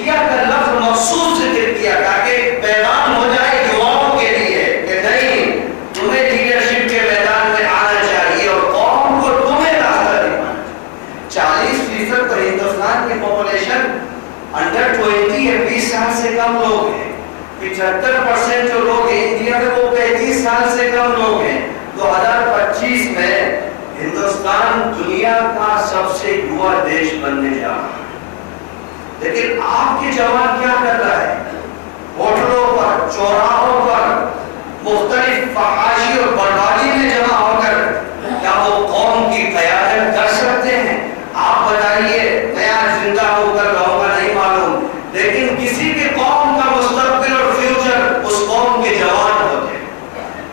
India کا لفظ مخصوص ذکر کیا تاکہ پیغام ہو جائے یواؤں کے لیے کہ نہیں، تمہیں لیڈرشپ کے میدان میں آنا چاہیے اور قوم کو تمہیں راستہ دکھانا۔ 40% تو ہندوستان کی پاپولیشن انڈر 20 ہے، 20 سال سے کم لوگ ہیں۔ 75% جو لوگ ہیں انڈیا میں وہ 35 سال سے کم لوگ ہیں۔ 2025 میں ہندوستان دنیا کا سب سے یوا دیش بننے جا رہا ہے، لیکن آپ کے جوان کیا کر رہا ہے؟ ہوٹلوں پر، چوراہوں پر، مختلف فحاشی اور بربادی میں جمع ہو کر کیا وہ قوم کی قیادت کر سکتے ہیں؟ آپ بتائیے، میں آج زندہ ہو کر رہوں گا نہیں معلوم، لیکن کسی بھی قوم کا مستقبل اور فیوچر اس قوم کے جوان ہوتے ہیں۔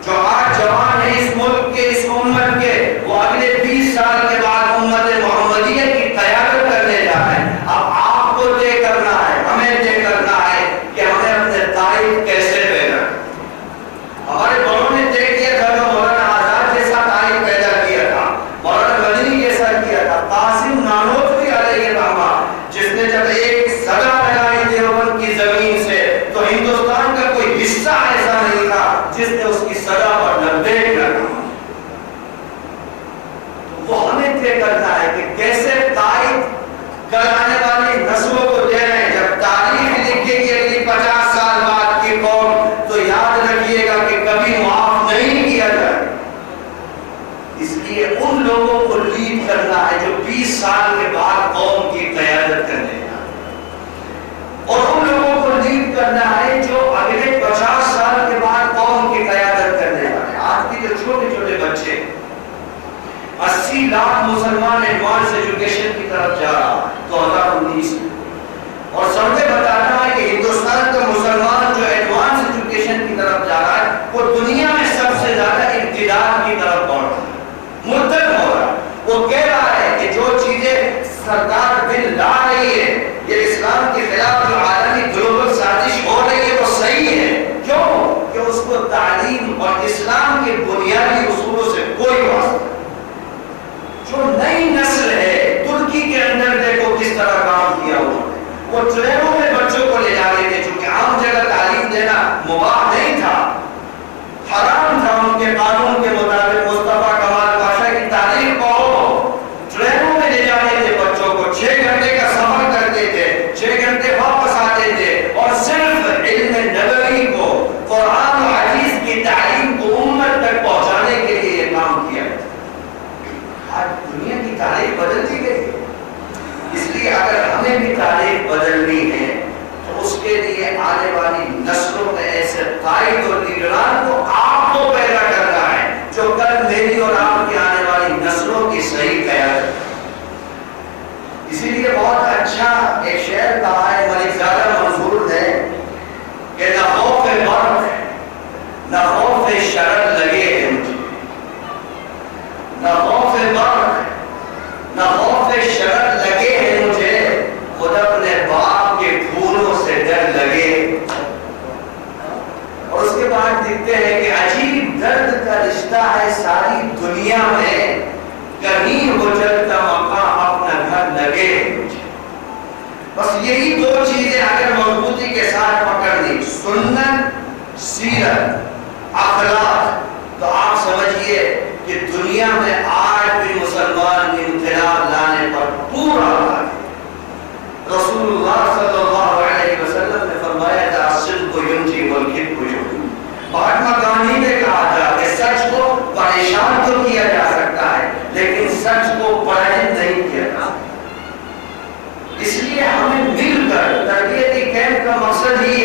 جو آج جوان ہیں اس ملک کے، اس امت کے، وہ اگلے 20 سال کے بعد امت محمدیہ کی قیادت کرنے جا رہے ہیں۔ اب آپ کو طے کرنا ہے، ہمیں طے کرنا ہے کہ ہمیں اپنے تاریخ کیسے پیدا کریں۔ ہمارے بڑوں نے طے کیا تھا، جو مولانا آزاد جیسا تاریخ پیدا کیا تھا، مولانا مدنی جیسا کیا تھا، قاسم نانوتوی علیہ الرحمہ جس نے جب ایک صدا لگائی دیوبند کی زمین سے تو ہندوستان کا کوئی حصہ ایسا نہیں تھا جس نے اس کی صدا پر لبیک نہ کہا۔ وہ ہمیں طے کرنا ہے کہ کیسے تاریخ کل آنے والی نسلوں کو دے رہے ہیں۔ جب تاریخ لکھے گی اگلی 50 سال بعد کی قوم تو یاد رکھیے گا کہ کبھی معاف نہیں کیا جائے۔ اس لیے ان لوگوں کو لیڈ کرنا ہے جو 20 سال کے بعد قوم کی قیادت کرنے جا رہے ہیں، اور ان لوگوں کو لیڈ کرنا ہے جو اگلے 50 سال کے بعد قوم کی قیادت کرنے جا رہے ہیں۔ آج کے جو چھوٹے چھوٹے بچے 80 لاکھ مسلمان ایڈوانس ایجوکیشن کی طرف جا رہا ہے 2019 میں، اور سروے بتاتا ہے کہ ہندوستان کا مسلمان جو ایڈوانس ایجوکیشن کی طرف جا رہا ہے وہ دنیا میں سب سے زیادہ امتداد کی طرف بڑھ رہا ہے، مرتد ہو رہا ہے۔ وہ کہہ رہا ہے کہ جو چیزیں سرکار بل لا رہی ہے، یہ اسلام کے خلاف جو عالمی گلوبل سازش ہو رہی ہے وہ صحیح ہے۔ کیوں؟ کہ اس کو تعلیم اور اسلام کے بنیادی اصولوں سے کوئی واسطہ نہیں۔ جو نئی نسل ہے، ترکی کے اندر دیکھو کس طرح کام کیا انہوں نے، وہ ٹرینوں میں بچوں کو لے جا رہے تھے، چونکہ عام جگہ تعلیم دینا مباح نہیں تھا، حرام تھا ان کے قانون کے مطابق۔ مصطفیٰ کمال پاشا کی تاریخ پڑھو، ٹرینوں میں لے جاتے تھے بچوں کو، 6 گھنٹے کا سفر کرتے تھے، 6 گھنٹے واپس آتے تھے، اور صرف علم نبوی کو، قرآن و حدیث کی تعلیم کو امت تک پہنچانے کے لیے یہ کام کیا۔ آج دنیا کی تاریخ بدلتی گئی ہے، اس لیے اگر ہمیں بھی تاریخ بدلنی ہے تو اس کے لیے آنے والی نسلوں میں ایسے قائد اور لیڈران کو آپ کو پیدا کرنا ہے جو کل میری اور آپ کی آنے والی نسلوں کی صحیح قیادت کریں۔ اسی لیے بہت اچھا ایک شعر کہا ہے ملک زادہ منظور نے کہ نہ خوف مرگ نہ خوف شرر لگے ہے مجھے، نہ خوف مرگ نہ خوف شرر لگے ہے مجھے، خود اپنے باپ کے پھولوں سے ڈر لگے۔ اور اس کے بعد دیکھتے ہیں کہ عجیب درد کا رشتہ ہے ساری دنیا میں، کہیں ہو جلتا مقام اپنا گھر لگے مجھے۔ بس یہی 2 چیزیں اگر مضبوطی کے ساتھ پکڑ لی، سنت، سیرت، اخلاق، تو آپ سمجھیے کہ دنیا میں آج بھی مسلمان انقلاب لانے پر پورا ہے۔ رسول اللہ صلی اللہ علیہ وسلم نے فرمایا تھا الصدق ینجی والکذب یغنی۔ مہاتما گاندھی نے کہا تھا کہ سچ کو پریشان تو کیا جا سکتا ہے لیکن سچ کو پرہیز نہیں کیا جا سکتا۔ اس لیے ہمیں مل کر تربیتی کیمپ کا مقصد ہی